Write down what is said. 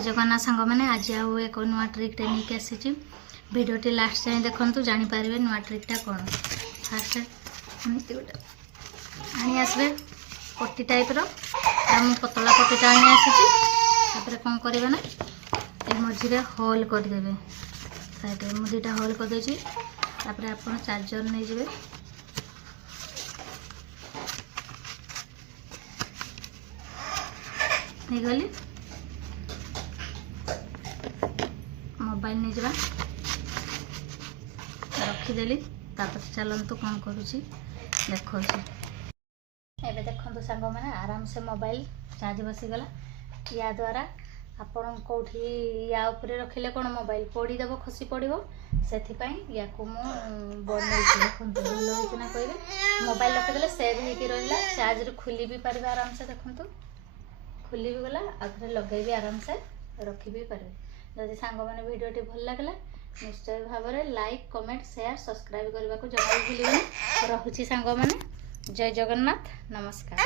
जय जगन्नाथ सांग मैंने आज आउ एक नुआ ट्रिकटे नहीं आसी भिडटी लास्ट जाए देखु जापर नुआ ट्रिकटा कौन फास्ट एमती गोटे आनी आसबे पट्टी टाइप मुझे पतला पट्टीटा आनी आसी कौन करेंगे ना ये मझे होल करदे साइड मुझे दुटा होल करदे आप चार्जर नहीं जाए नहीं गली मोबाइल नहीं जा रखीदेली चलतु कौन करुँच देखो एबे देखो सांग मैंने आराम से मोबाइल चार्ज बसीगला या द्वारा आपण कौटी या उपरे रखिले कौन मोबाइल पड़ीदेव खसी पड़ो से या बनई देखो भल होना कहे मोबाइल रखीदे सेव हो रहा चार्ज खुली भी पारे आराम से देखो खुली भी गला आगे लगे भी आराम से रखी भी पारे जदि सांग मैंने भिडियोटी भल लगला निश्चय भाव में लाइक कमेंट शेयर सब्सक्राइब करने को जमा भी भूलिए रहुची सांग मैंने जय जगन्नाथ नमस्कार।